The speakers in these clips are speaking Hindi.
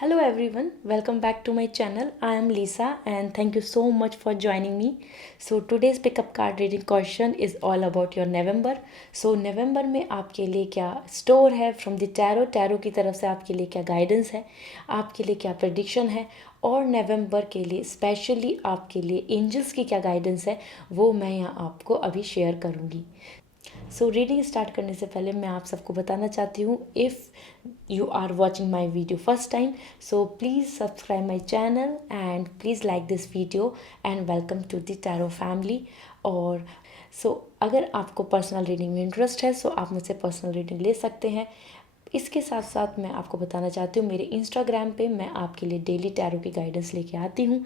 Hello everyone, welcome back to my channel. I am Lisa and thank you so much for joining me. So today's pickup card reading question is all about your November. So November में आपके लिए क्या स्टोर है फ्रॉम द टैरो की तरफ से आपके लिए क्या गाइडेंस है, आपके लिए क्या प्रेडिक्शन है और नवंबर के लिए स्पेशली आपके लिए एंजल्स की क्या गाइडेंस है वो मैं यहाँ आपको अभी शेयर करूँगी. सो रीडिंग स्टार्ट करने से पहले मैं आप सबको बताना चाहती हूँ, if you are watching my video first time so please subscribe my channel and please like this video and welcome to the tarot family. और अगर आपको पर्सनल रीडिंग में इंटरेस्ट है सो आप मुझसे पर्सनल रीडिंग ले सकते हैं. इसके साथ साथ मैं आपको बताना चाहती हूँ, मेरे इंस्टाग्राम पे मैं आपके लिए डेली टैरो की गाइडेंस लेके आती हूँ.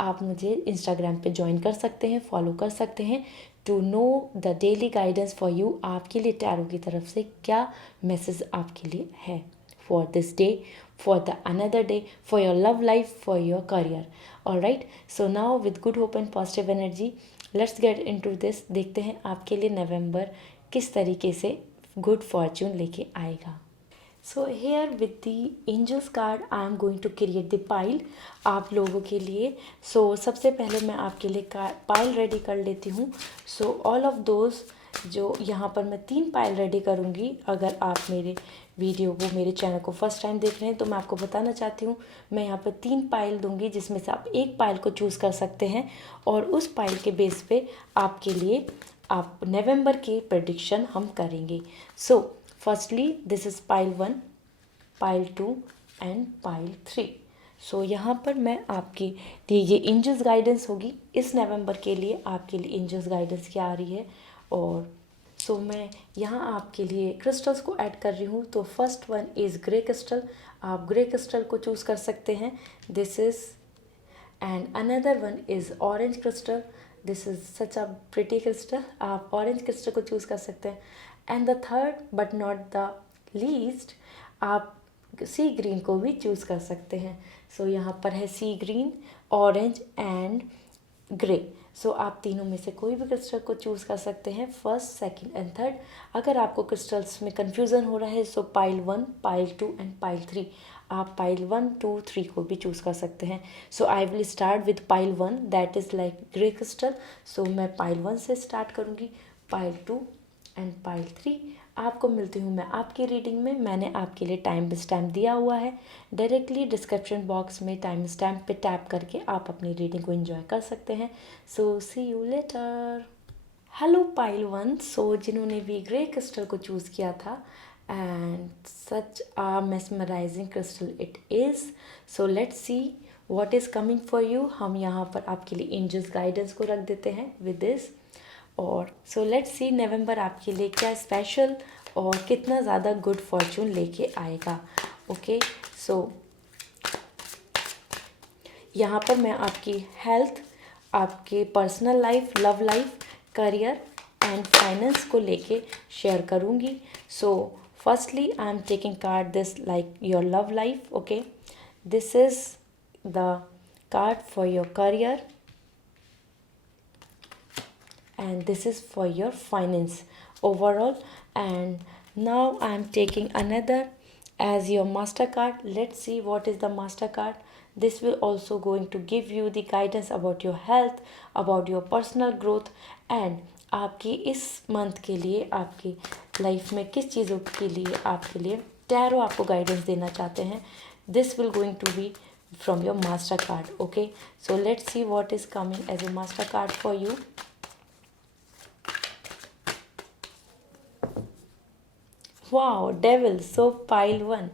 आप मुझे इंस्टाग्राम पे ज्वाइन कर सकते हैं, फॉलो कर सकते हैं to know the daily guidance for you. आपके लिए टैरो की तरफ से क्या मैसेज आपके लिए है for this day, for the another day, for your love life, for your career. Alright, so now with good hope and positive energy let's get into this. देखते हैं आपके लिए नवंबर किस तरीके से गुड फॉर्च्यून लेके आएगा. So here with the angels card I am going to create the pile आप लोगों के लिए. सबसे पहले मैं आपके लिए पाइल रेडी कर लेती हूँ. ऑल ऑफ दोज जो यहाँ पर मैं 3 पाइल रेडी करूँगी. अगर आप मेरे वीडियो को, मेरे चैनल को फर्स्ट टाइम देख रहे हैं तो मैं आपको बताना चाहती हूँ, मैं यहाँ पर 3 पाइल दूँगी जिसमें से आप एक पाइल को चूज़ कर सकते हैं और उस पाइल के बेस पे आपके लिए आप नवंबर की प्रेडिक्शन हम करेंगे. Firstly this is pile 1, pile 2 and pile 3. यहाँ पर मैं आपकी ये एंजल्स गाइडेंस होगी इस नवंबर के लिए. आपके लिए एंजल्स गाइडेंस क्या आ रही है और मैं यहाँ आपके लिए क्रिस्टल्स को ऐड कर रही हूँ. तो first one is grey crystal. आप ग्रे क्रिस्टल को चूज़ कर सकते हैं. This is and another one is orange crystal. This is such a pretty crystal. आप ऑरेंज क्रिस्टल को चूज़ कर सकते हैं. And the third but not the least, आप सी ग्रीन को भी चूज़ कर सकते हैं. यहाँ पर है सी ग्रीन, ऑरेंज एंड ग्रे. आप तीनों में से कोई भी क्रिस्टल को चूज़ कर सकते हैं, फर्स्ट, सेकंड एंड थर्ड. अगर आपको क्रिस्टल्स में कन्फ्यूज़न हो रहा है पाइल 1, पाइल 2 एंड पाइल 3 आप पाइल 1, 2, 3 को भी चूज़ कर सकते हैं. I will start with pile 1 that is like grey crystal. मैं पाइल 1 से स्टार्ट करूँगी. Pile 2 and pile 3. आपको मिलती हूँ मैं आपकी रीडिंग में. मैंने आपके लिए टाइम स्टैम्प दिया हुआ है. डायरेक्टली डिस्क्रिप्शन बॉक्स में टाइम स्टैम्प पे टैप करके आप अपनी रीडिंग को एंजॉय कर सकते हैं. See you later. Hello pile 1. जिन्होंने भी ग्रे क्रिस्टल को चूज़ किया था and such a mesmerising crystal it is. Let's see what is coming for you. हम यहाँ पर आपके लिए एंजल्स गाइडेंस को रख देते हैं विद दिस. और लेट्स सी नवंबर आपके लिए क्या स्पेशल और कितना ज़्यादा गुड फॉर्च्यून लेके आएगा. ओके, यहाँ पर मैं आपकी हेल्थ, आपके personal life, love life, career and finance को लेके शेयर करूँगी. Firstly I am taking card this like your love life. Okay, this is the card for your career and this is for your finance overall. And now I am taking another as your master card. Let's see what is the master card. This will also going to give you the guidance about your health, about your personal growth and आपकी इस मंथ के लिए आपकी लाइफ में किस चीज़ों के लिए आपके लिए टैरो आपको गाइडेंस देना चाहते हैं. This will going to be from your master card. Okay, let's see what is coming as a master card for you. Wow, devil. Pile 1.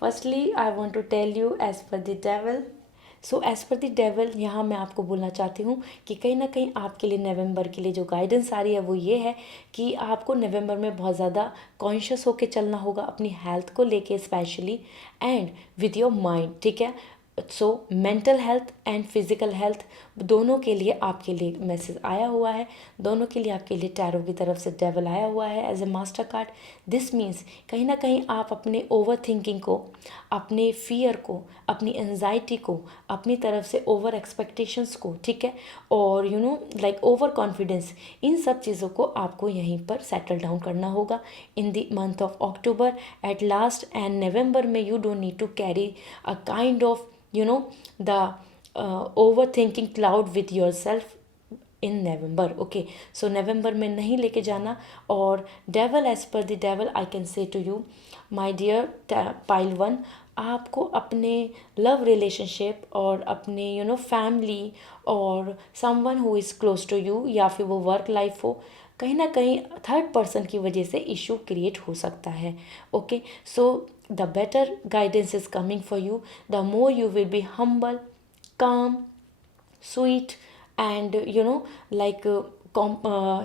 Firstly, I want to tell you as per the devil. As per the devil, यहाँ मैं आपको बोलना चाहती हूँ कि कहीं ना कहीं आपके लिए नवंबर के लिए जो गाइडेंस आ रही है वो ये है कि आपको नवंबर में बहुत ज़्यादा कॉन्शियस होकर चलना होगा अपनी हेल्थ को लेके specially and with your mind. ठीक है, mental health and physical health, दोनों के लिए आपके लिए मैसेज आया हुआ है, दोनों के लिए आपके लिए टैरो की तरफ से डेविल आया हुआ है as a master card. This means कहीं ना कहीं आप अपने ओवर थिंकिंग को, अपने फियर को, अपनी एंजाइटी को, अपनी तरफ से ओवर एक्सपेक्टेशंस को, ठीक है, और लाइक ओवर कॉन्फिडेंस, इन सब चीज़ों को आपको यहीं पर सेटल डाउन करना होगा in the month of October at last. And November में you don't need to carry a kind of the over thinking cloud with your self in November. Okay, so November में नहीं लेके जाना। और डेवल, एज पर the devil I can say to you my dear pile one, आपको अपने लव रिलेशनशिप और अपने फैमिली और someone who is close to you, या फिर वो वर्क लाइफ हो, कहीं ना कहीं थर्ड पर्सन की वजह से इशू क्रिएट हो सकता है। Okay, so the better guidance is coming for you, the more you will be humble, calm, sweet, and like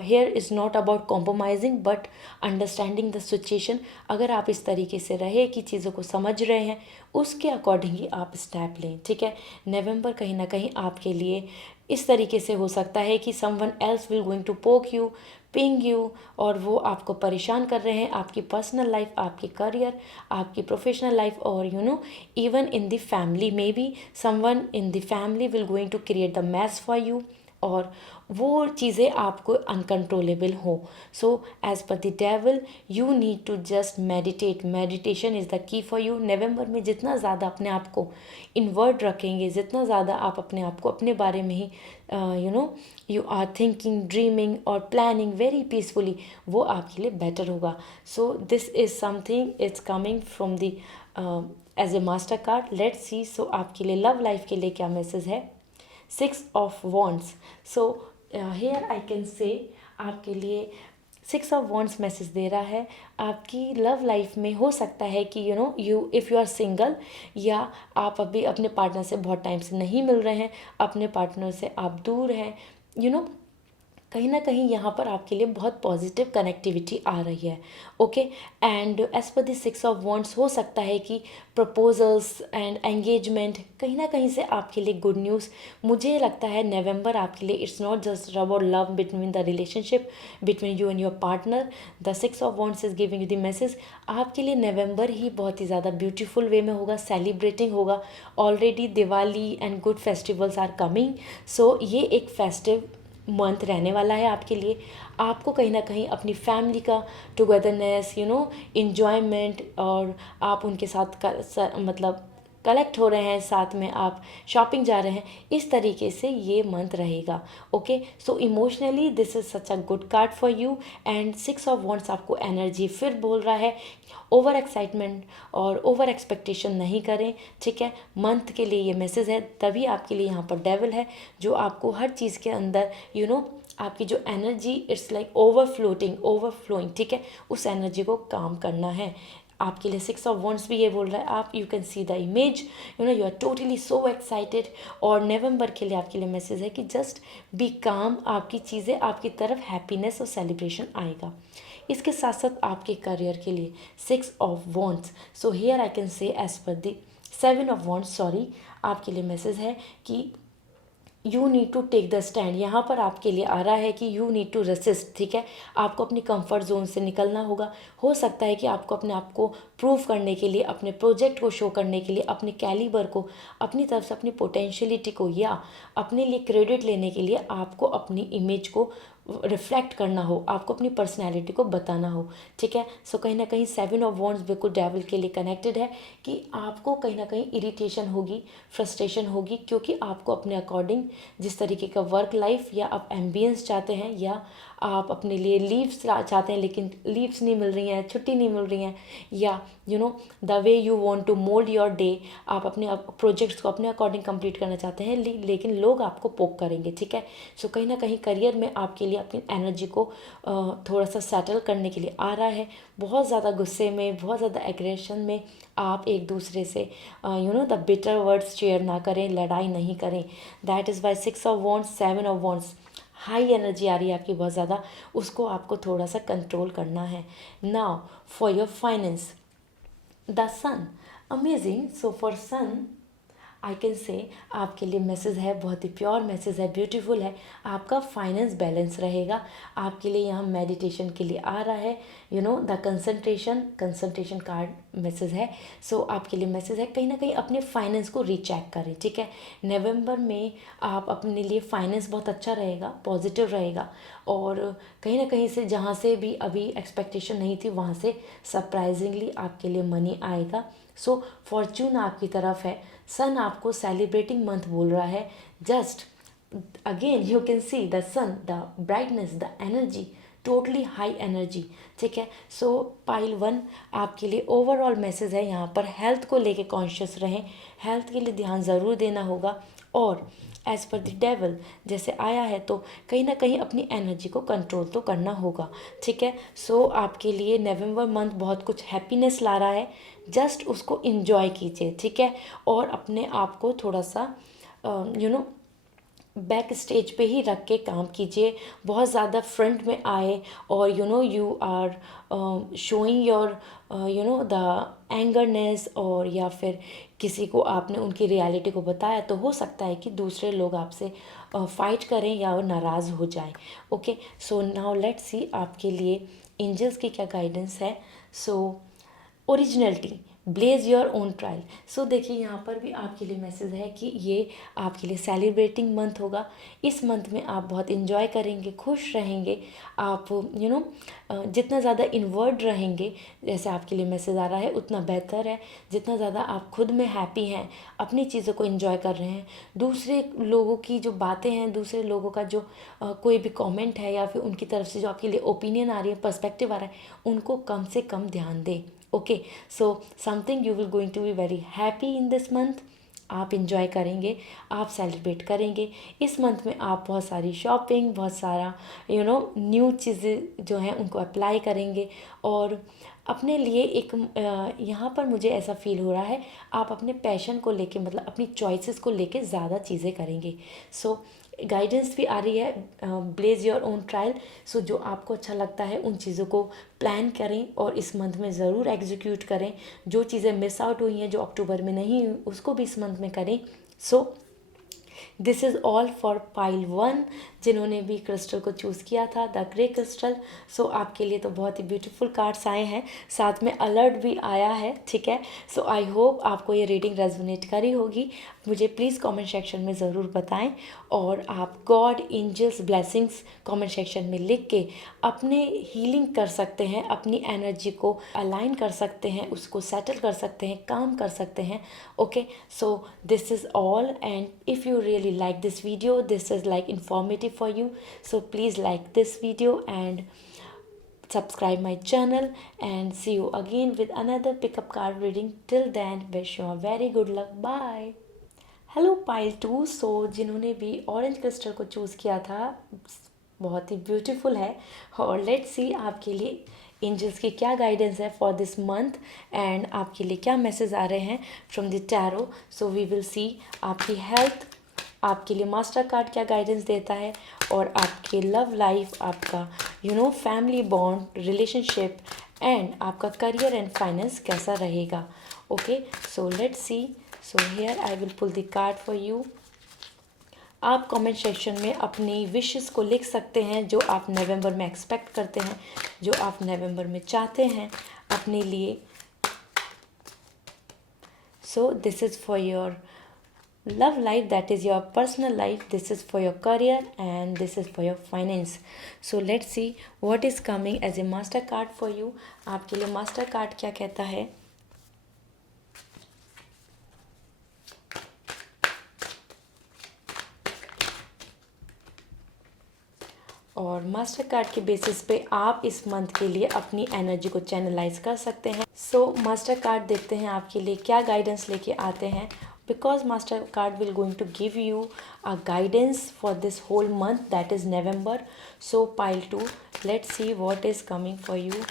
here is not about compromising but understanding the situation। अगर आप इस तरीके से रहे कि चीज़ों को समझ रहे हैं, उसके अकॉर्डिंग ही आप स्टेप लें, ठीक है। नवंबर कहीं ना कहीं आपके लिए इस तरीके से हो सकता है कि someone else will going to poke you, ping you, और वो आपको परेशान कर रहे हैं, आपकी पर्सनल लाइफ, आपकी करियर, आपकी प्रोफेशनल लाइफ, और इवन इन द फैमिली में be someone in the family will going to create the mess for you, और वो चीज़ें आपको अनकंट्रोलेबल हो। सो एज पर the devil you need to just meditate, meditation is the key for you. नवंबर में जितना ज़्यादा अपने आप को इन्वर्ट रखेंगे, जितना ज़्यादा आप अपने आप को अपने बारे में ही यू आर थिंकिंग, ड्रीमिंग और प्लानिंग वेरी पीसफुली, वो आपके लिए बेटर होगा। So this is something it's coming from the ace a master card. Let's see, so आपके लिए लव लाइफ के लिए क्या मैसेज है। 6 of wands, so here I can say आपके लिए 6 ऑफ वॉन्ड्स मैसेज दे रहा है। आपकी लव लाइफ में हो सकता है कि you if you are single, या आप अभी अपने पार्टनर से बहुत टाइम से नहीं मिल रहे हैं, अपने पार्टनर से आप दूर हैं, कहीं ना कहीं यहाँ पर आपके लिए बहुत पॉजिटिव कनेक्टिविटी आ रही है। ओके, एंड एज पर द 6 ऑफ वॉन्ड्स हो सकता है कि प्रपोजल्स एंड एंगेजमेंट, कहीं ना कहीं से आपके लिए गुड न्यूज़। मुझे लगता है नवंबर आपके लिए it's not just about love between the relationship between you and your partner. The 6 of wands is giving you the message, आपके लिए नवंबर ही बहुत ही ज़्यादा ब्यूटीफुल वे में होगा, सेलिब्रेटिंग होगा। Already Diwali and good festivals are coming, so ये एक फेस्टिव मंथ रहने वाला है आपके लिए। आपको कहीं ना कहीं अपनी फैमिली का टुगेदरनेस, इन्जॉयमेंट, और आप उनके साथ मतलब कलेक्ट हो रहे हैं, साथ में आप शॉपिंग जा रहे हैं, इस तरीके से ये मंथ रहेगा। Okay, so emotionally this is such a good card for you. And 6 of wands आपको एनर्जी फिर बोल रहा है, ओवर एक्साइटमेंट और ओवर एक्सपेक्टेशन नहीं करें, ठीक है। मंथ के लिए ये मैसेज है, तभी आपके लिए यहाँ पर डेविल है जो आपको हर चीज़ के अंदर आपकी जो एनर्जी इट्स लाइक ओवरफ्लोइंग, ठीक है, उस एनर्जी को काम करना है। आपके लिए 6 ऑफ वॉन्ड्स भी ये बोल रहा है, आप you can see the image, you are totally so excited. और नवंबर के लिए आपके लिए मैसेज है कि जस्ट बी काम, आपकी चीज़ें आपकी तरफ हैप्पीनेस और सेलिब्रेशन आएगा। इसके साथ साथ आपके करियर के लिए 6 of wands, so here I can say as पर द 7 ऑफ वॉन्ड्स, सॉरी, आपके लिए मैसेज है कि you need to take the stand. यहाँ पर आपके लिए आ रहा है कि यू नीड टू रेसिस्ट, ठीक है, आपको अपनी कंफर्ट जोन से निकलना होगा। हो सकता है कि आपको अपने आप को प्रूव करने के लिए, अपने प्रोजेक्ट को शो करने के लिए, अपने कैलिबर को, अपनी तरफ से अपनी पोटेंशियलिटी को, या अपने लिए क्रेडिट लेने के लिए आपको अपनी इमेज को रिफ्लेक्ट करना हो, आपको अपनी पर्सनैलिटी को बताना हो, ठीक है। सो कहीं ना कहीं 7 ऑफ वॉन्ड्स बिल्कुल डेविल के लिए कनेक्टेड है कि आपको कहीं ना कहीं इरिटेशन होगी, फ्रस्ट्रेशन होगी, क्योंकि आपको अपने अकॉर्डिंग जिस तरीके का वर्क लाइफ या आप एम्बियंस चाहते हैं, या आप अपने लिए लीव्स चाहते हैं लेकिन लीव्स नहीं मिल रही हैं, छुट्टी नहीं मिल रही हैं, या the way you want to mould your day, आप अपने प्रोजेक्ट्स को अपने अकॉर्डिंग कंप्लीट करना चाहते हैं, लेकिन लोग आपको पोक करेंगे, ठीक है। सो कहीं ना कहीं करियर में आपके लिए अपनी एनर्जी को थोड़ा सा सेटल करने के लिए आ रहा है। बहुत ज़्यादा गुस्से में, बहुत ज़्यादा एग्रेशन में आप एक दूसरे से द बिटर वर्ड्स शेयर ना करें, लड़ाई नहीं करें। That is why 6 of wands, 7 of wands, high energy आ रही है आपकी बहुत ज़्यादा, उसको आपको थोड़ा सा कंट्रोल करना है। Now for your finance, the sun, amazing. So for sun I can say आपके लिए मैसेज है, बहुत ही प्योर मैसेज है, ब्यूटीफुल है। आपका फाइनेंस बैलेंस रहेगा। आपके लिए यहाँ मेडिटेशन के लिए आ रहा है, you know the concentration card message है। सो आपके लिए मैसेज है, कहीं ना कहीं अपने फाइनेंस को रीचेक करें, ठीक है। नवंबर में आप अपने लिए फाइनेंस बहुत अच्छा रहेगा, पॉजिटिव रहेगा, और कहीं ना कहीं से जहाँ से भी अभी एक्सपेक्टेशन नहीं थी वहाँ से सरप्राइजिंगली आपके लिए मनी आएगा। सो फॉर्च्यून आपकी तरफ है। सन आपको सेलिब्रेटिंग मंथ बोल रहा है। Just again you can see the sun, the brightness, the energy, totally high energy, ठीक है। सो पाइल 1 आपके लिए ओवरऑल मैसेज है यहाँ पर, हेल्थ को लेके कॉन्शियस रहें, हेल्थ के लिए ध्यान ज़रूर देना होगा। और एज पर द डेवल जैसे आया है तो कहीं ना कहीं अपनी एनर्जी को कंट्रोल तो करना होगा, ठीक है। सो आपके लिए नवंबर मंथ बहुत कुछ हैप्पीनेस ला रहा है, जस्ट उसको इंजॉय कीजिए, ठीक है। और अपने आप को थोड़ा सा यू नो बैक स्टेज पे ही रख के काम कीजिए, बहुत ज़्यादा फ्रंट में आए और you are showing your the angerness, और या फिर किसी को आपने उनकी रियलिटी को बताया तो हो सकता है कि दूसरे लोग आपसे फाइट करें या वो नाराज़ हो जाएं। Okay, so now let's see आपके लिए एंजल्स की क्या गाइडेंस है। So originality, blaze your own trail. सो देखिए यहाँ पर भी आपके लिए मैसेज है कि ये आपके लिए सेलिब्रेटिंग मंथ होगा। इस मंथ में आप बहुत इन्जॉय करेंगे, खुश रहेंगे। आप जितना ज़्यादा इनवर्ड रहेंगे, जैसे आपके लिए मैसेज आ रहा है, उतना बेहतर है। जितना ज़्यादा आप खुद में हैप्पी हैं, अपनी चीज़ों को इन्जॉय कर रहे हैं, दूसरे लोगों की जो बातें हैं, दूसरे लोगों का जो कोई भी कमेंट है या फिर उनकी तरफ से जो आपके लिए ओपिनियन आ रही है, पर्सपेक्टिव आ रहा है, उनको कम से कम ध्यान दें। Okay, so something you will going to be very happy in this month. आप इंजॉय करेंगे, आप सेलिब्रेट करेंगे। इस मंथ में आप बहुत सारी शॉपिंग, बहुत सारा न्यू चीज़ें जो हैं उनको अप्लाई करेंगे, और अपने लिए एक यहाँ पर मुझे ऐसा फील हो रहा है, आप अपने पैशन को लेके, मतलब अपनी चॉइसेस को लेके ज़्यादा चीज़ें करेंगे। सो गाइडेंस भी आ रही है, ब्लेज योर ओन ट्रायल। सो जो आपको अच्छा लगता है उन चीज़ों को प्लान करें और इस मंथ में ज़रूर एग्जीक्यूट करें। जो चीज़ें मिस आउट हुई हैं, जो अक्टूबर में नहीं हुई, उसको भी इस मंथ में करें। सो this is all for pile 1 जिन्होंने भी क्रिस्टल को चूज़ किया था, द ग्रे क्रिस्टल। सो आपके लिए तो बहुत ही ब्यूटीफुल कार्ड्स आए हैं, साथ में अलर्ट भी आया है, ठीक है। सो आई होप आपको ये रीडिंग रेजोनेट करी होगी। मुझे प्लीज़ कमेंट सेक्शन में ज़रूर बताएं, और आप God, angels, blessings comment section में लिख के अपने हीलिंग कर सकते हैं, अपनी एनर्जी को अलाइन कर सकते हैं, उसको सेटल कर सकते हैं, काम कर सकते हैं। Okay, so this is all, and if you really like this video, this is like informative for you, so please like this video and subscribe my channel, and see you again with another pickup card reading. Till then, wish you a very good luck. Bye. Hello pile 2। सो जिन्होंने भी ऑरेंज क्रिस्टल को चूज़ किया था, बहुत ही ब्यूटीफुल है, और लेट्स सी आपके लिए एंजल्स की क्या गाइडेंस है फॉर दिस मंथ, एंड आपके लिए क्या मैसेज आ रहे हैं from the tarot. So we will see आपकी हेल्थ, आपके लिए मास्टर कार्ड क्या गाइडेंस देता है, और आपके लव लाइफ, आपका फैमिली बॉन्ड, रिलेशनशिप, एंड आपका करियर एंड फाइनेंस कैसा रहेगा। Okay, so let's see. So here I will pull the card for you. आप कमेंट सेक्शन में अपनी विशेस को लिख सकते हैं, जो आप नवंबर में एक्सपेक्ट करते हैं, जो आप नवंबर में चाहते हैं अपने लिए। सो this is for your love life, that is your personal life, this is for your career, and this is for your finance. So let's see what is coming as a master card for you. आपके लिए मास्टर कार्ड क्या कहता है। और मास्टर कार्ड के बेसिस पे आप इस मंथ के लिए अपनी एनर्जी को चैनलाइज कर सकते हैं। सो मास्टर कार्ड देखते हैं आपके लिए क्या गाइडेंस लेके आते हैं, because master card will going to give you a guidance for this whole month, that is November. So pile 2, let's see what is coming for you,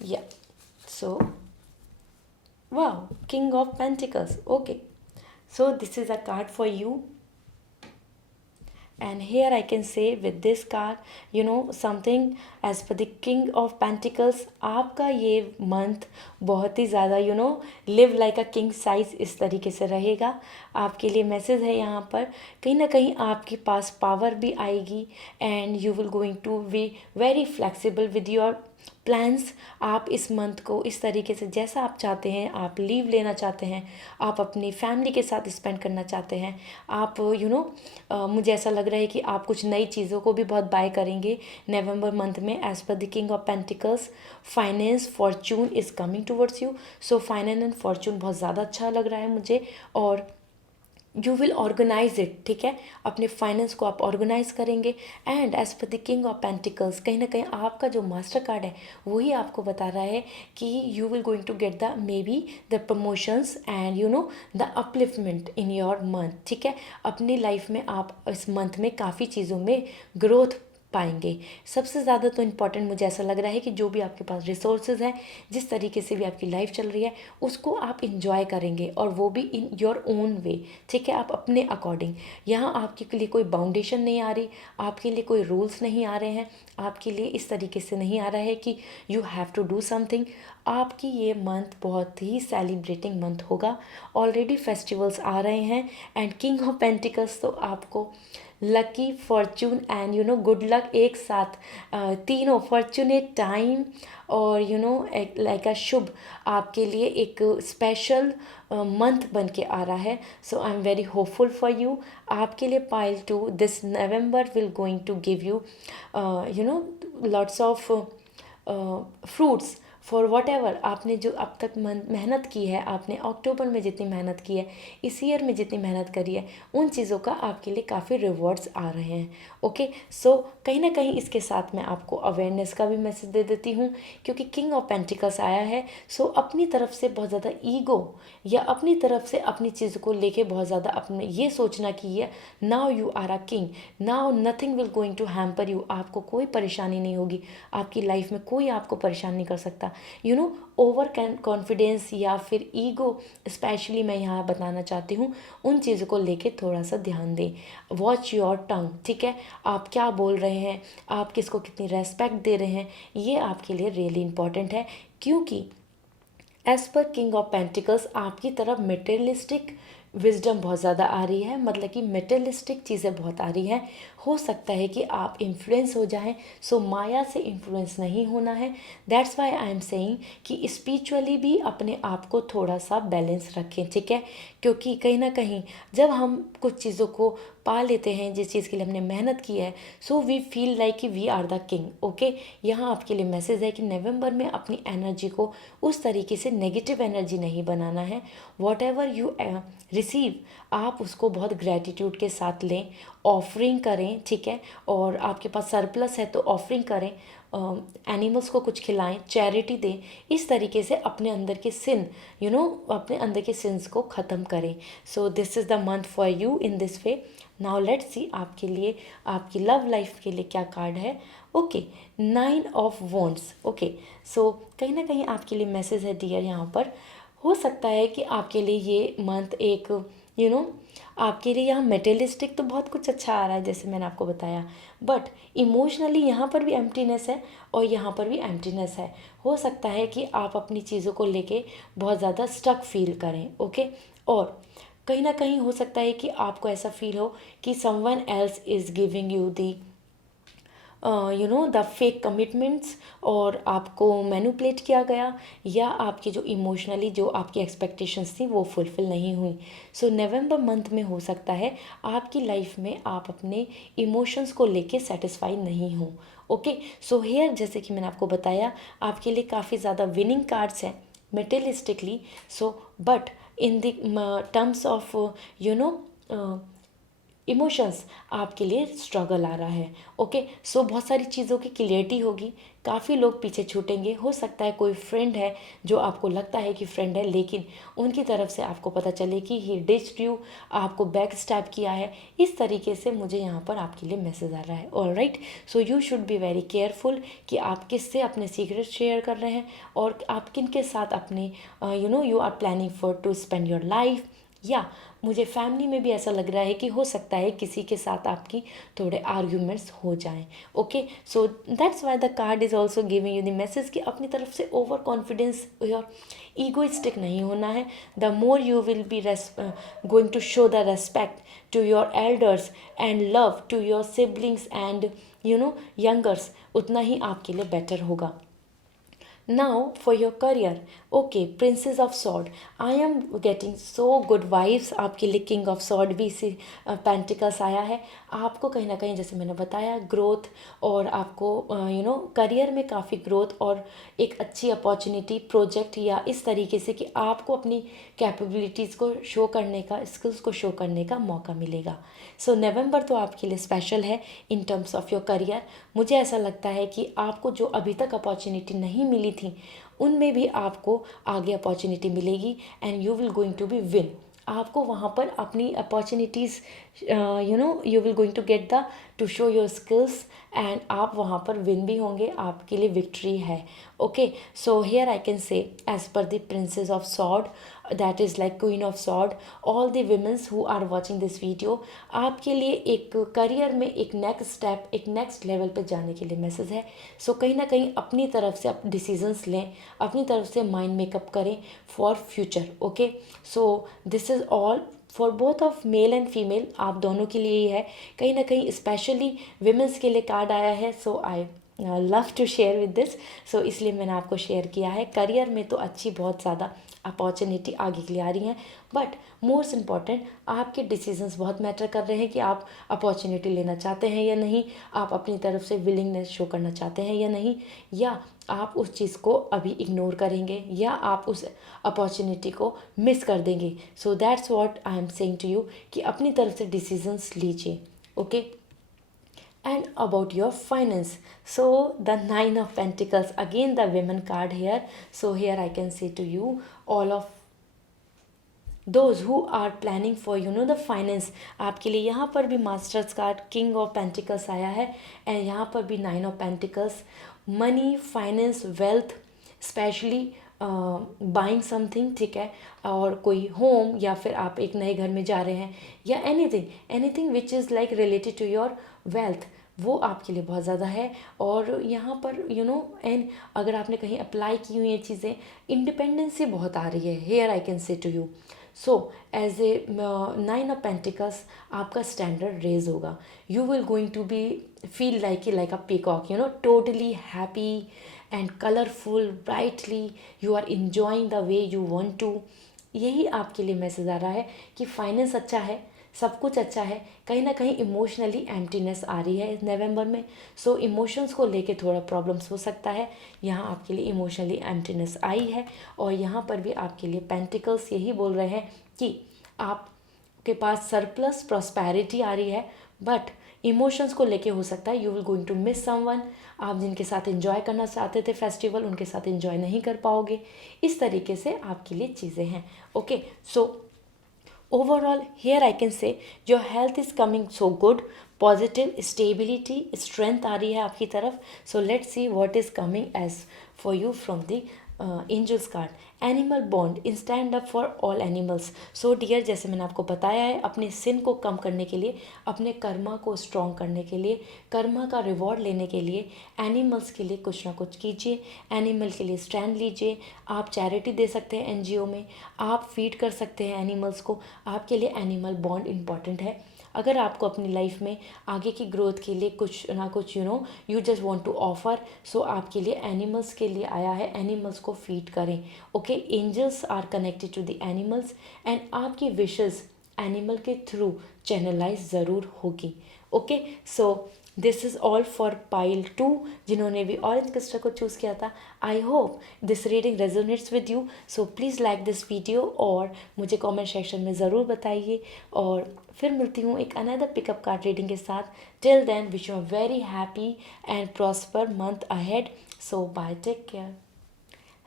yeah. So wow, King of Pentacles. Okay, so this is a card for you, and here I can say with this card something as per the king of pentacles, आपका ये मंथ बहुत ही ज़्यादा live like a king size इस तरीके से रहेगा। आपके लिए मैसेज है यहाँ पर, कहीं ना कहीं आपके पास पावर भी आएगी and you will going to be very flexible with your plans. आप इस मंथ को इस तरीके से जैसा आप चाहते हैं, आप लीव लेना चाहते हैं, आप अपनी फैमिली के साथ स्पेंड करना चाहते हैं, आप मुझे ऐसा लग रहा है कि आप कुछ नई चीज़ों को भी बहुत बाय करेंगे नवंबर मंथ में एज पर the king of pentacles. Finance fortune is coming towards you, so finance and fortune बहुत ज़्यादा अच्छा लग रहा है मुझे। और यू विल ऑर्गेनाइज इट, ठीक है, अपने फाइनेंस को आप ऑर्गेनाइज करेंगे। एंड एज पर द किंग ऑफ पेंटिकल्स, कहीं ना कहीं आपका जो मास्टर कार्ड है वही आपको बता रहा है कि you will going to get the maybe the promotions and the upliftment in your month, ठीक है। अपनी लाइफ में आप इस मंथ में काफ़ी चीज़ों में ग्रोथ पाएंगे। सबसे ज़्यादा तो इम्पॉर्टेंट मुझे ऐसा लग रहा है कि जो भी आपके पास रिसोर्सेज हैं, जिस तरीके से भी आपकी लाइफ चल रही है, उसको आप इंजॉय करेंगे और वो भी इन योर ओन वे, ठीक है, आप अपने अकॉर्डिंग। यहाँ आपके लिए कोई बाउंडेशन नहीं आ रही, आपके लिए कोई रूल्स नहीं आ रहे हैं, आपके लिए इस तरीके से नहीं आ रहा है कि you have to do something. आपकी ये मंथ बहुत ही सेलिब्रेटिंग मंथ होगा। ऑलरेडी फेस्टिवल्स आ रहे हैं एंड किंग ऑफ पेंटिकल्स तो आपको lucky fortune and good luck एक साथ तीनों फॉर्चुनेट टाइम और एक लाइक अ शुभ आपके लिए एक स्पेशल मंथ बन के आ रहा है। So I am very hopeful for you. आपके लिए pile two this November will going to give you lots of fruits for whatever आपने जो अब तक मेहनत की है, आपने अक्टूबर में जितनी मेहनत की है, इस ईयर में जितनी मेहनत करी है, उन चीज़ों का आपके लिए काफ़ी रिवॉर्ड्स आ रहे हैं। ओके, सो कहीं ना कहीं इसके साथ मैं आपको अवेयरनेस का भी मैसेज दे देती हूँ, क्योंकि किंग ऑफ पेंटिकल्स आया है। सो अपनी तरफ से बहुत ज़्यादा ईगो या अपनी तरफ से अपनी चीज़ को लेके बहुत ज़्यादा अपने ये सोचना कि ये now you are a king, now nothing will going to hamper you, आपको कोई परेशानी नहीं होगी, आपकी लाइफ में कोई आपको परेशान नहीं कर सकता। ओवर कॉन्फिडेंस या फिर ईगो स्पेशली मैं यहाँ बताना चाहती हूँ, उन चीज़ों को लेके थोड़ा सा ध्यान दें। वॉच योर टंग, ठीक है, आप क्या बोल रहे हैं, आप किसको कितनी रेस्पेक्ट दे रहे हैं, ये आपके लिए रियली इंपॉर्टेंट है। क्योंकि as per king of pentacles आपकी तरफ मटेरियलिस्टिक विजडम बहुत ज़्यादा आ रही है, मतलब कि मटेरियलिस्टिक चीज़ें बहुत आ रही हैं। हो सकता है कि आप इन्फ्लुएंस हो जाएं, सो माया से इन्फ्लुएंस नहीं होना है। That's why I am saying कि स्पिरिचुअली भी अपने आप को थोड़ा सा बैलेंस रखें, ठीक है, क्योंकि कहीं ना कहीं जब हम कुछ चीज़ों को पा लेते हैं जिस चीज़ के लिए हमने मेहनत की है, सो वी फील लाइक कि we are the king. Okay, यहाँ आपके लिए मैसेज है कि नवंबर में अपनी एनर्जी को उस तरीके से नेगेटिव एनर्जी नहीं बनाना है। वॉट एवर यू रिसीव, आप उसको बहुत ग्रैटिट्यूड के साथ लें, ऑफरिंग करें, ठीक है, और आपके पास सरप्लस है तो ऑफरिंग करें, एनिमल्स को कुछ खिलाएं, चैरिटी दें। इस तरीके से अपने अंदर के सिन अपने अंदर के सिंस को ख़त्म करें। सो this is the month for you in this way. Now let's see आपके लिए, आपकी लव लाइफ के लिए क्या कार्ड है। Okay, 9 of wands. ओके, सो कहीं ना कहीं आपके लिए मैसेज है डियर यहाँ पर। हो सकता है कि आपके लिए ये मंथ एक आपके लिए यहाँ मेटेरियलिस्टिक तो बहुत कुछ अच्छा आ रहा है जैसे मैंने आपको बताया, बट इमोशनली यहाँ पर भी एम्प्टीनेस है और यहाँ पर भी एम्प्टीनेस है। हो सकता है कि आप अपनी चीज़ों को लेके बहुत ज़्यादा स्टक फील करें। ओके, और कहीं ना कहीं हो सकता है कि आपको ऐसा फील हो कि someone else is giving you the the fake commitments, और आपको मैनिपुलेट किया गया, या आपकी जो इमोशनली जो आपकी एक्सपेक्टेशंस थी वो फुलफ़िल नहीं हुई। सो नवंबर मंथ में हो सकता है आपकी लाइफ में आप अपने इमोशंस को लेके सेटिस्फाई नहीं हो। ओके, सो हेयर जैसे कि मैंने आपको बताया आपके लिए काफ़ी ज़्यादा विनिंग कार्ड्स हैं materialistically. So but in the terms of emotions आपके लिए स्ट्रगल आ रहा है। ओके, सो बहुत सारी चीज़ों की क्लियरिटी होगी, काफ़ी लोग पीछे छूटेंगे। हो सकता है कोई फ्रेंड है जो आपको लगता है कि फ्रेंड है, लेकिन उनकी तरफ से आपको पता चले कि ही डिस्ड यू, आपको बैक स्टैप किया है। इस तरीके से मुझे यहाँ पर आपके लिए मैसेज आ रहा है। Alright, so you should be very careful कि आप किससे अपने सीक्रेट शेयर कर रहे हैं और आप किन के साथ अपने you are planning for to spend your life, या मुझे फैमिली में भी ऐसा लग रहा है कि हो सकता है किसी के साथ आपकी थोड़े आर्ग्यूमेंट्स हो जाएं. Okay, so that's why the card is also giving you the message कि अपनी तरफ से ओवर कॉन्फिडेंस और ईगोइस्टिक नहीं होना है. The more you will be going to show the respect to your elders and love to your siblings and youngers, उतना ही आपके लिए बेटर होगा. Now for your career. Okay, Princess of Sword. I am getting so good vibes. आपके लिए King of Sword भी इसी पेंटिकल्स आया है. आपको कहीं ना कहीं जैसे मैंने बताया ग्रोथ और आपको करियर में काफ़ी ग्रोथ और एक अच्छी अपॉर्चुनिटी प्रोजेक्ट या इस तरीके से कि आपको अपनी कैपेबिलिटीज़ को शो करने का, स्किल्स को शो करने का मौका मिलेगा. सो नवंबर तो आपके लिए स्पेशल है in terms of your career. मुझे ऐसा लगता है कि आपको जो अभी तक अपॉर्चुनिटी नहीं मिली थी उनमें भी आपको आगे अपॉर्चुनिटी मिलेगी and you will going to be win. आपको वहाँ पर अपनी opportunities you will going to get the to show your skills and आप वहाँ पर विन भी होंगे, आपके लिए विक्ट्री है. Okay, so here I can say as पर the princess of sword, that is like queen of sword, all the womens who are watching this video, आपके लिए एक करियर में एक नेक्स्ट स्टेप, एक नेक्स्ट लेवल पे जाने के लिए मैसेज है. सो कहीं ना कहीं अपनी तरफ से आप डिसीजंस लें, अपनी तरफ से माइंड मेकअप करें for future. Okay, so this is all for both of male and female, आप दोनों के लिए ही है. कहीं ना कहीं स्पेशली विमेंस के लिए कार्ड आया है. So I love to share with this. So इसलिए मैंने आपको शेयर किया है. करियर में तो अच्छी बहुत ज़्यादा अपॉर्चुनिटी आगे के लिए आ रही हैं, बट मोस्ट इम्पॉर्टेंट आपके डिसीजंस बहुत मैटर कर रहे हैं कि आप अपॉर्चुनिटी लेना चाहते हैं या नहीं, आप अपनी तरफ से विलिंगनेस शो करना चाहते हैं या नहीं, या आप उस चीज़ को अभी इग्नोर करेंगे या आप उस अपॉर्चुनिटी को मिस कर देंगे. So that's what I am saying to you कि अपनी तरफ से डिसीजंस लीजिए. Okay, and about your finance. So the nine of pentacles, again the women card here. So here I can say to you, all of those who are planning for the finance, आपके लिए यहाँ पर भी masters card king of pentacles आया है एंड यहाँ पर भी nine of pentacles. Money, finance, wealth, specially buying something, ठीक है, और कोई होम या फिर आप एक नए घर में जा रहे हैं या anything which is like related to your wealth, वो आपके लिए बहुत ज़्यादा है. और यहाँ पर एंड अगर आपने कहीं अप्लाई की हुई ये चीज़ें, इंडिपेंडेंसी बहुत आ रही है. Here I can say to you. So as a nine of pentacles आपका स्टैंडर्ड रेज होगा. You will going to be feel like a peacock, totally happy and colourful, brightly you are enjoying the way you want to. यही आपके लिए मैसेज आ रहा है कि फाइनेंस अच्छा है, सब कुछ अच्छा है. कहीं ना कहीं इमोशनली एम्प्टीनेस आ रही है इस नवंबर में. सो इमोशंस को लेके थोड़ा प्रॉब्लम्स हो सकता है. यहाँ आपके लिए इमोशनली एम्प्टीनेस आई है और यहाँ पर भी आपके लिए पेंटिकल्स यही बोल रहे हैं कि आपके पास सरप्लस प्रॉस्पेरिटी आ रही है, बट इमोशंस को लेके हो सकता है you will going to miss someone. आप जिनके साथ एंजॉय करना चाहते थे फेस्टिवल, उनके साथ एंजॉय नहीं कर पाओगे. इस तरीके से आपके लिए चीज़ें हैं. Okay, so overall here I can say your health is coming so good, positive, stability, strength आ रही है आपकी तरफ. So let's see what is coming as for you from the angels card. Animal bond in stand up for all animals. So dear, जैसे मैंने आपको बताया है, अपने सिन को कम करने के लिए, अपने कर्मा को स्ट्रॉन्ग करने के लिए, कर्मा का रिवॉर्ड लेने के लिए एनिमल्स के लिए कुछ ना कुछ कीजिए. एनिमल के लिए स्टैंड लीजिए. आप चैरिटी दे सकते हैं एनजीओ में, आप फीड कर सकते हैं एनिमल्स को. आपके लिए एनिमल बॉन्ड इम्पॉर्टेंट है. अगर आपको अपनी लाइफ में आगे की ग्रोथ के लिए कुछ ना कुछ you just want to offer, so आपके लिए एनिमल्स के लिए आया है. एनिमल्स को फीड करें. Okay, angels are connected to the animals and आपकी विशेस एनिमल के थ्रू चैनलाइज ज़रूर होगी. Okay, so this is all for pile 2 जिन्होंने भी ऑरेंज क्रिस्टल को चूज़ किया था. I hope this reading resonates with you. So please like this video और मुझे कमेंट सेक्शन में ज़रूर बताइए. और फिर मिलती हूँ एक अनदर पिकअप कार्ड रीडिंग के साथ. Till then wish you a very happy and prosper month ahead. So bye, take care.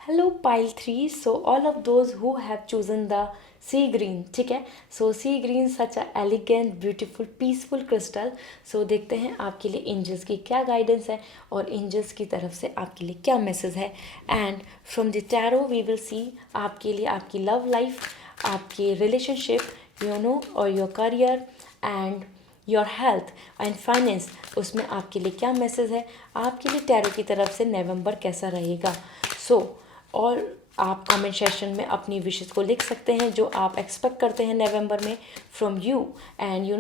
Hello pile 3. So all of those who have chosen the sea green, ठीक है. So sea green such a elegant, beautiful, peaceful crystal. So देखते हैं आपके लिए एंजल्स की क्या गाइडेंस है और एंजल्स की तरफ से आपके लिए क्या मैसेज है. And from the tarot we will see आपके लिए आपकी लव लाइफ, आपके रिलेशनशिप और your career and your health and finance, उसमें आपके लिए क्या मैसेज है, आपके लिए टैरो की तरफ से नवंबर कैसा रहेगा। और आप कमेंट सेक्शन में अपनी विशेस को लिख सकते हैं जो आप एक्सपेक्ट करते हैं नवंबर में from you, and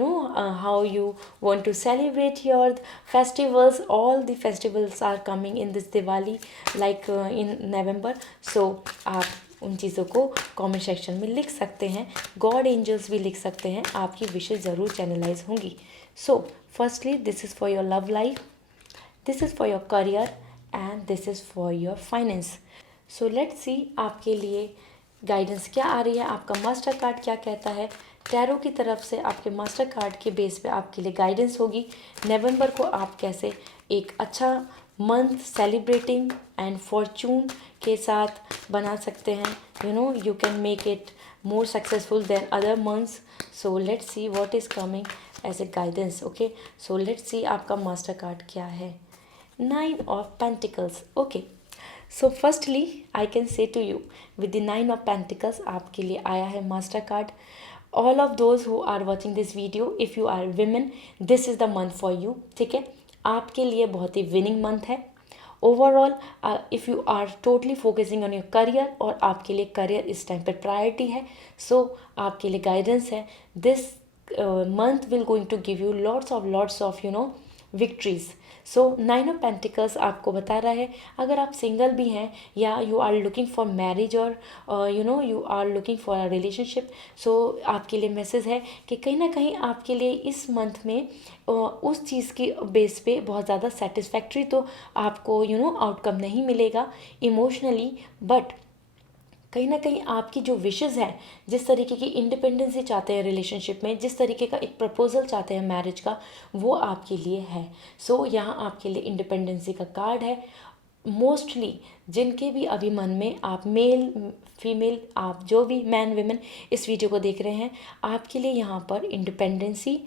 how you want to celebrate your festivals. All the festivals are coming in this Diwali like in November. So आप उन चीज़ों को कमेंट सेक्शन में लिख सकते हैं, गॉड एंजल्स भी लिख सकते हैं, आपकी विशेस ज़रूर चैनलाइज होंगी। So firstly this is for your love life, this is for your career and this is for your finance. So let's see आपके लिए गाइडेंस क्या आ रही है, आपका मास्टर कार्ड क्या कहता है। टैरो की तरफ से आपके मास्टर कार्ड के बेस पे आपके लिए गाइडेंस होगी नवंबर को आप कैसे एक अच्छा मंथ सेलिब्रेटिंग एंड फॉर्चून के साथ बना सकते हैं। You can make it more successful than other months. So let's see what is coming as a guidance. Okay, so let's see आपका मास्टर कार्ड क्या है। 9 of Pentacles. Okay, so firstly I can say to you with the 9 of Pentacles आपके लिए आया है master card. all of those who are watching this video, if you are women, this is the month for you. ठीक है, आपके लिए बहुत ही विनिंग मंथ है। Overall if you are totally focusing on your career और आपके लिए करियर इस टाइम पर प्रायोरिटी है, सो आपके लिए गाइडेंस है this month will going to give you lots of victories. So 9 of Pentacles आपको बता रहा है अगर आप सिंगल भी हैं या you are looking for marriage और you are looking for a relationship, so आपके लिए मैसेज है कि कहीं ना कहीं आपके लिए इस मंथ में उस चीज़ की बेस पे बहुत ज़्यादा सेटिस्फैक्ट्री तो आपको आउटकम नहीं मिलेगा इमोशनली, बट कहीं ना कहीं आपकी जो विशेस है, जिस तरीके की इंडिपेंडेंसी चाहते हैं रिलेशनशिप में, जिस तरीके का एक प्रपोजल चाहते हैं मैरिज का, वो आपके लिए है। सो यहाँ आपके लिए इंडिपेंडेंसी का कार्ड है। मोस्टली जिनके भी अभी मन में, आप मेल फीमेल, आप जो भी मैन विमेन इस वीडियो को देख रहे हैं, आपके लिए यहाँ पर independency,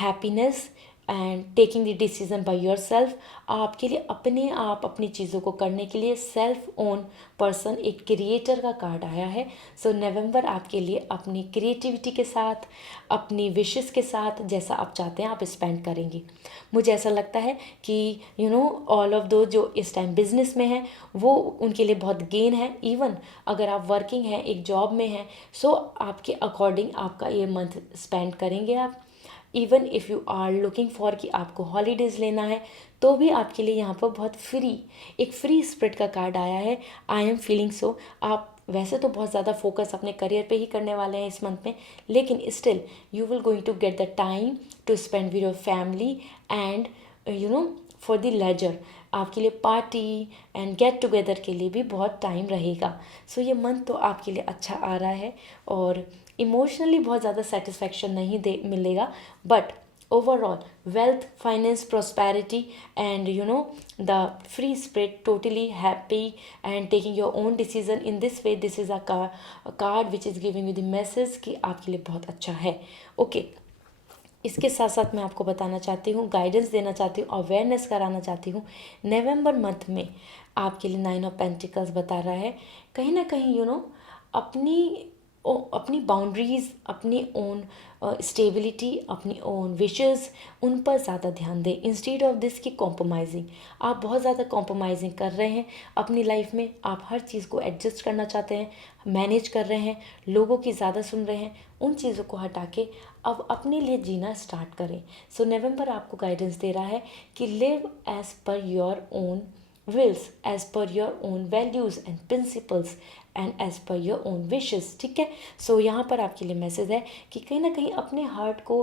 happiness and taking the decision by your self, आपके लिए अपने आप अपनी चीज़ों को करने के लिए सेल्फ ओन पर्सन, एक क्रिएटर का कार्ड आया है। सो नवंबर आपके लिए अपनी क्रिएटिविटी के साथ, अपनी विशेस के साथ, जैसा आप चाहते हैं आप स्पेंड करेंगे। मुझे ऐसा लगता है कि ऑल ऑफ दो जो इस टाइम बिजनेस में हैं वो उनके लिए बहुत गेन है। इवन अगर आप वर्किंग हैं, एक जॉब में हैं, सो आपके अकॉर्डिंग आपका ये मंथ स्पेंड करेंगे आप। Even if you are looking for कि आपको हॉलीडेज़ लेना है, तो भी आपके लिए यहाँ पर बहुत एक फ्री स्पिरिट का कार्ड आया है। I am feeling so. आप वैसे तो बहुत ज़्यादा फोकस अपने करियर पे ही करने वाले हैं इस मंथ में, लेकिन still you will going to get the time to spend with your family and for the leisure. आपके लिए पार्टी एंड गेट टुगेदर के लिए भी बहुत टाइम रहेगा। सो ये मंथ तो आपके लिए अच्छा आ रहा है और इमोशनली बहुत ज़्यादा सेटिस्फैक्शन नहीं दे मिलेगा, but overall wealth, finance, prosperity, and the free spirit, totally happy and taking your own decision in this way. This is a card which is giving you the message कि आपके लिए बहुत अच्छा है। ओके, इसके साथ साथ मैं आपको बताना चाहती हूँ, गाइडेंस देना चाहती हूँ, अवेयरनेस कराना चाहती हूँ। नवंबर मंथ में आपके लिए 9 of Pentacles बता रहा है कहीं ना कहीं अपनी बाउंड्रीज़, अपनी ओन स्टेबिलिटी, अपनी ओन विशेस, उन पर ज़्यादा ध्यान दें इंस्टेड ऑफ दिस की कॉम्प्रोमाइजिंग। आप बहुत ज़्यादा कॉम्प्रोमाइजिंग कर रहे हैं अपनी लाइफ में, आप हर चीज़ को एडजस्ट करना चाहते हैं, मैनेज कर रहे हैं, लोगों की ज़्यादा सुन रहे हैं। उन चीज़ों को हटा के अब अपने लिए जीना स्टार्ट करें। सो नवंबर आपको गाइडेंस दे रहा है कि live as per your own wills, as per your own values and principles and as per your own wishes। ठीक है, सो यहाँ पर आपके लिए मैसेज है कि कहीं ना कहीं अपने हार्ट को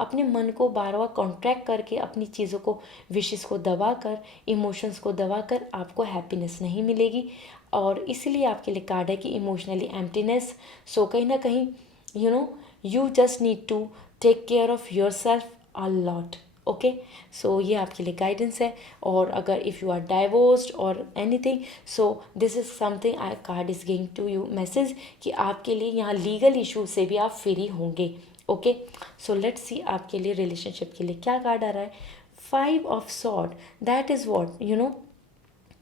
अपने मन को बार बार कॉन्ट्रैक्ट करके अपनी चीज़ों को, विशेस को दबा कर, इमोशंस को दबा कर आपको हैप्पीनेस नहीं मिलेगी। और इसीलिए आपके लिए कार्ड है कि इमोशनली एम्प्टीनेस। सो कहीं ना कहीं you just need to take care of yourself a lot. Okay, so ये आपके लिए गाइडेंस है। और अगर इफ़ यू आर डाइवोर्स्ड और anything, so this is something I card is giving to you message कि आपके लिए यहाँ लीगल इशू से भी आप फ्री होंगे। ओके, सो लेट्स सी आपके लिए रिलेशनशिप के लिए क्या कार्ड आ रहा है। 5 of Swords, that is what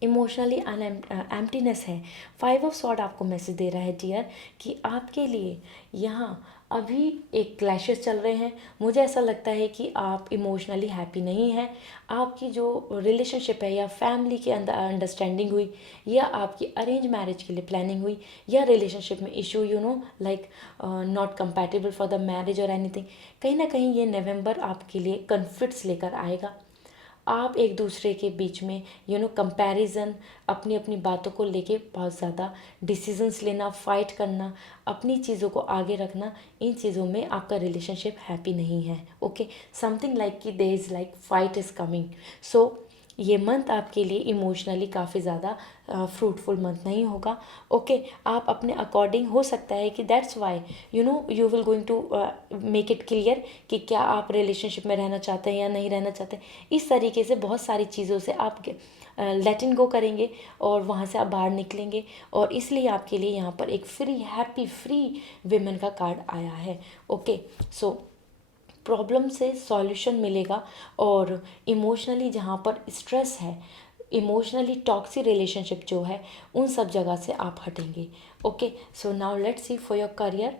emotionally emptiness है। 5 of Swords आपको मैसेज दे रहा है डियर कि आपके लिए यहाँ अभी एक क्लैशेस चल रहे हैं। मुझे ऐसा लगता है कि आप इमोशनली हैप्पी नहीं हैं। आपकी जो रिलेशनशिप है या फैमिली के अंदर अंडरस्टैंडिंग हुई, या आपकी अरेंज मैरिज के लिए प्लानिंग हुई, या रिलेशनशिप में issue like not compatible for the marriage और एनीथिंग, कहीं ना कहीं ये नवंबर आपके लिए कन्फ्लिक्ट्स लेकर आएगा। आप एक दूसरे के बीच में कंपैरिजन, अपनी अपनी बातों को लेके बहुत ज़्यादा डिसीजंस लेना, फाइट करना, अपनी चीज़ों को आगे रखना, इन चीज़ों में आपका रिलेशनशिप हैप्पी नहीं है। ओके, समथिंग लाइक कि there is like fight is coming. So ये मंथ आपके लिए इमोशनली काफ़ी ज़्यादा फ्रूटफुल मंथ नहीं होगा। ओके, आप अपने अकॉर्डिंग हो सकता है कि that's why you will going to make it clear कि क्या आप रिलेशनशिप में रहना चाहते हैं या नहीं रहना चाहते। इस तरीके से बहुत सारी चीज़ों से आप लेट इन गो करेंगे और वहाँ से आप बाहर निकलेंगे। और इसलिए आपके लिए यहाँ पर एक फ्री, हैप्पी, फ्री विमेन का कार्ड आया है। ओके, सो प्रॉब्लम से सॉल्यूशन मिलेगा। और इमोशनली जहाँ पर स्ट्रेस है, इमोशनली टॉक्सिक रिलेशनशिप जो है, उन सब जगह से आप हटेंगे। Okay, so now let's see for your career.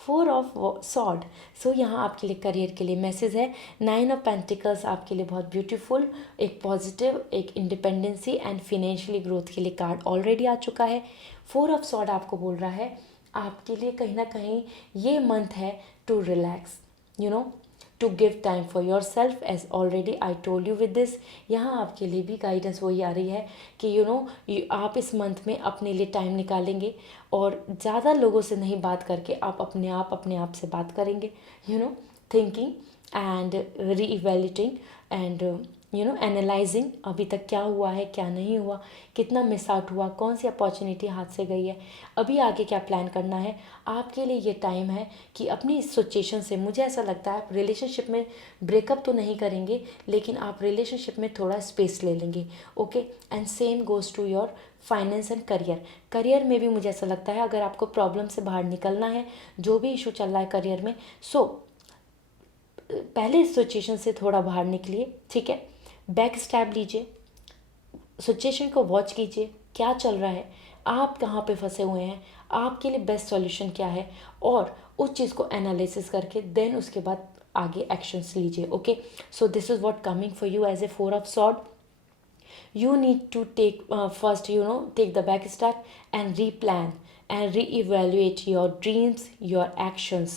4 of sword. So यहाँ आपके लिए करियर के लिए मैसेज है। 9 ऑफ पेंटिकल्स आपके लिए बहुत ब्यूटीफुल, एक पॉजिटिव, एक इंडिपेंडेंसी एंड फिनेंशियली ग्रोथ के लिए कार्ड ऑलरेडी आ चुका है। 4 ऑफ सॉर्ड आपको बोल रहा है आपके लिए कहीं ना कहीं ये मंथ है to relax, to give time for your self, as already I told you with this. यहाँ आपके लिए भी गाइडेंस वही आ रही है कि आप इस मंथ में अपने लिए टाइम निकालेंगे और ज़्यादा लोगों से नहीं बात करके आप अपने आप से बात करेंगे, थिंकिंग एंड रीइवेल्यूटिंग एंड एनालाइजिंग अभी तक क्या हुआ है, क्या नहीं हुआ, कितना मिस आउट हुआ, कौन सी अपॉर्चुनिटी हाथ से गई है, अभी आगे क्या प्लान करना है। आपके लिए ये टाइम है कि अपनी इस सिचुएशन से, मुझे ऐसा लगता है आप रिलेशनशिप में ब्रेकअप तो नहीं करेंगे, लेकिन आप रिलेशनशिप में थोड़ा स्पेस ले लेंगे। Okay, and same goes to your finance and career. Career में भी मुझे ऐसा लगता है अगर आपको प्रॉब्लम से बाहर निकलना है, जो भी इशू चल रहा है करियर में, सो पहले इस सिचुएशन से थोड़ा बाहर निकलिए। ठीक है, बैक स्टैप लीजिए, सिचुएशन को वॉच कीजिए, क्या चल रहा है, आप कहाँ पे फंसे हुए हैं, आपके लिए बेस्ट सॉल्यूशन क्या है, और उस चीज़ को एनालिसिस करके देन उसके बाद आगे एक्शंस लीजिए। Okay, so this is what coming for you as a 4 of sword. You need to take first take the back step and replan and reevaluate your dreams, your actions,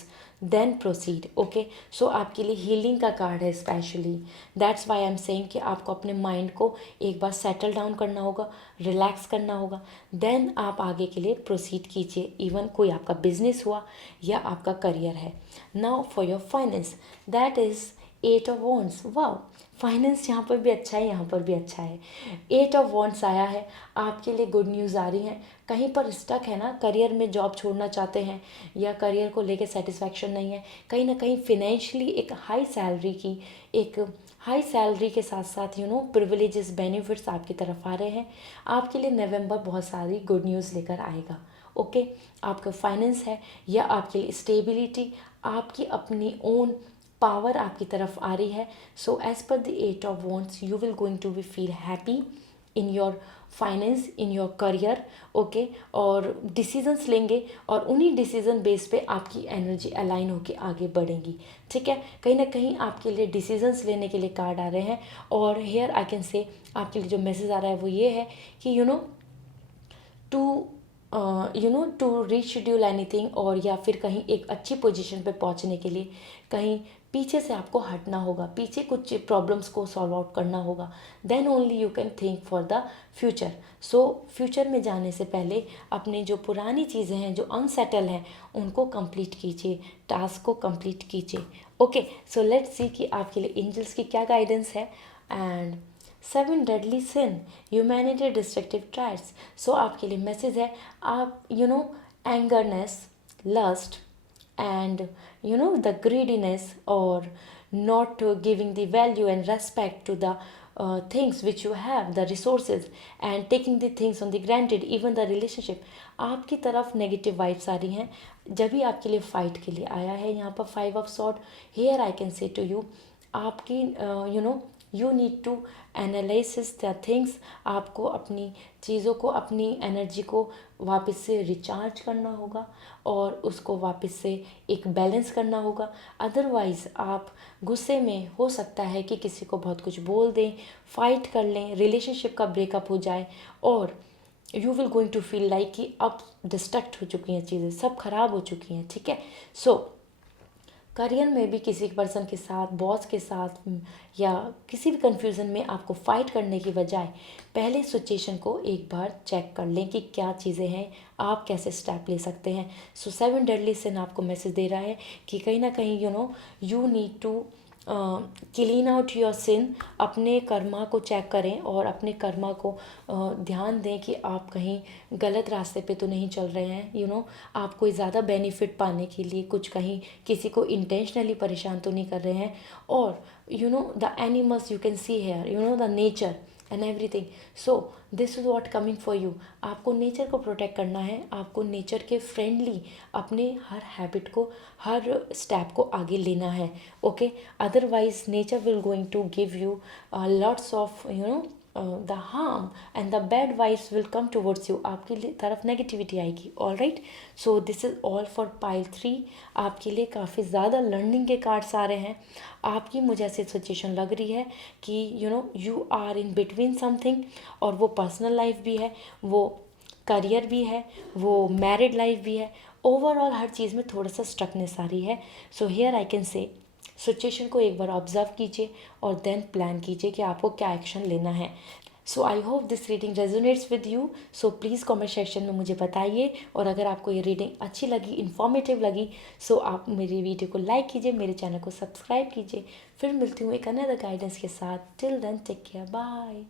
then proceed. Okay, so आपके लिए हीलिंग का कार्ड है specially. That's why I am saying कि आपको अपने माइंड को एक बार सेटल डाउन करना होगा, रिलैक्स करना होगा, देन आप आगे के लिए प्रोसीड कीजिए। इवन कोई आपका बिजनेस हुआ या आपका करियर है। Now for your finance, that is 8 of wands. वाह, फाइनेंस यहाँ पर भी अच्छा है, यहाँ पर भी अच्छा है। 8 ऑफ वॉन्ड्स आया है, आपके लिए गुड न्यूज़ आ रही है। कहीं पर स्टक है ना, करियर में जॉब छोड़ना चाहते हैं या करियर को लेके सेटिस्फैक्शन नहीं है, कहीं ना कहीं फिनेंशियली एक हाई सैलरी के साथ साथ प्रिविलेजेस, बेनिफिट्स आपकी तरफ आ रहे हैं। आपके लिए नवंबर बहुत सारी गुड न्यूज़ लेकर आएगा। ओके, आपका फाइनेंस है या आपके लिए स्टेबिलिटी, आपकी अपनी ओन पावर आपकी तरफ आ रही है। सो एज पर the 8 of wands you will going to be feel happy in your finance, in your career. Okay, और डिसीजंस लेंगे और उन्हीं डिसीजन बेस पे आपकी एनर्जी अलाइन होके आगे बढ़ेंगी। ठीक है, कहीं ना कहीं आपके लिए डिसीजंस लेने के लिए कार्ड आ रहे हैं। और हेयर आई कैन से आपके लिए जो मैसेज आ रहा है वो ये है कि टू रीशेड्यूल एनीथिंग, और या फिर कहीं एक अच्छी पोजीशन पे पहुंचने के लिए कहीं पीछे से आपको हटना होगा, पीछे कुछ प्रॉब्लम्स को सॉल्व आउट करना होगा। Then only you can think for the future. So future में जाने से पहले अपने जो पुरानी चीज़ें हैं, जो अनसेटल हैं, उनको कंप्लीट कीजिए, टास्क को कंप्लीट कीजिए। ओके, सो लेट्स सी कि आपके लिए एंजल्स की क्या गाइडेंस है। And 7 deadly sin, humanity destructive traits. So आपके लिए मैसेज है, आप angerness, lust and the greediness, or not giving the value and respect to the things which you have, the resources, and taking the things on the granted, even the relationship, आपकी तरफ नेगेटिव वाइब्स आ रही हैं। जब भी आपके लिए फाइट के लिए आया है यहाँ पर 5 of sword. Here I can say to you, आपकी you need to analysis the things. आपको अपनी चीज़ों को, अपनी एनर्जी को वापस से रिचार्ज करना होगा और उसको वापस से एक बैलेंस करना होगा। अदरवाइज़ आप गुस्से में हो सकता है कि किसी को बहुत कुछ बोल दें, फाइट कर लें, रिलेशनशिप का ब्रेकअप हो जाए और you will going to feel like कि अब डिस्ट्रैक्ट हो चुकी हैं चीज़ें, सब खराब हो चुकी हैं। ठीक है, सो करियर में भी किसी पर्सन के साथ, बॉस के साथ या किसी भी कन्फ्यूज़न में आपको फाइट करने की बजाय पहले सिचुएशन को एक बार चेक कर लें कि क्या चीज़ें हैं, आप कैसे स्टेप ले सकते हैं। सो 7 डेडली सिन आपको मैसेज दे रहा है कि कहीं ना कहीं you need to clean out your sin. अपने कर्मा को चेक करें और अपने कर्मा को ध्यान दें कि आप कहीं गलत रास्ते पे तो नहीं चल रहे हैं। आप कोई ज़्यादा बेनिफिट पाने के लिए कुछ कहीं किसी को इंटेंशनली परेशान तो नहीं कर रहे हैं। और the animals you can see here, the nature and everything. So this is what coming for you. आपको नेचर को प्रोटेक्ट करना है, आपको नेचर के फ्रेंडली अपने हर हैबिट को, हर स्टेप को आगे लेना है। Okay, otherwise nature will going to give you lots of the harm and the bad vibes will come towards you. आपकी तरफ नेगेटिविटी आएगी। All right, so this is all for pile 3। आपके लिए काफ़ी ज़्यादा लर्निंग के कार्ड्स आ रहे हैं। आपकी मुझे ऐसी सिचुएशन लग रही है कि you are in between something, और वो पर्सनल लाइफ भी है, वो करियर भी है, वो मैरिड लाइफ भी है। ओवरऑल हर चीज़ में थोड़ा सा स्ट्रकनेस आ रही है। सो हियर आई कैन से सिचुएशन को एक बार ऑब्जर्व कीजिए और देन प्लान कीजिए कि आपको क्या एक्शन लेना है। So I hope this reading resonates with you. So please comment section में मुझे बताइए, और अगर आपको ये रीडिंग अच्छी लगी, इन्फॉर्मेटिव लगी, सो आप मेरी वीडियो को लाइक कीजिए, मेरे चैनल को सब्सक्राइब कीजिए। फिर मिलती हूँ एक अनदर गाइडेंस के साथ। Till then take care, bye.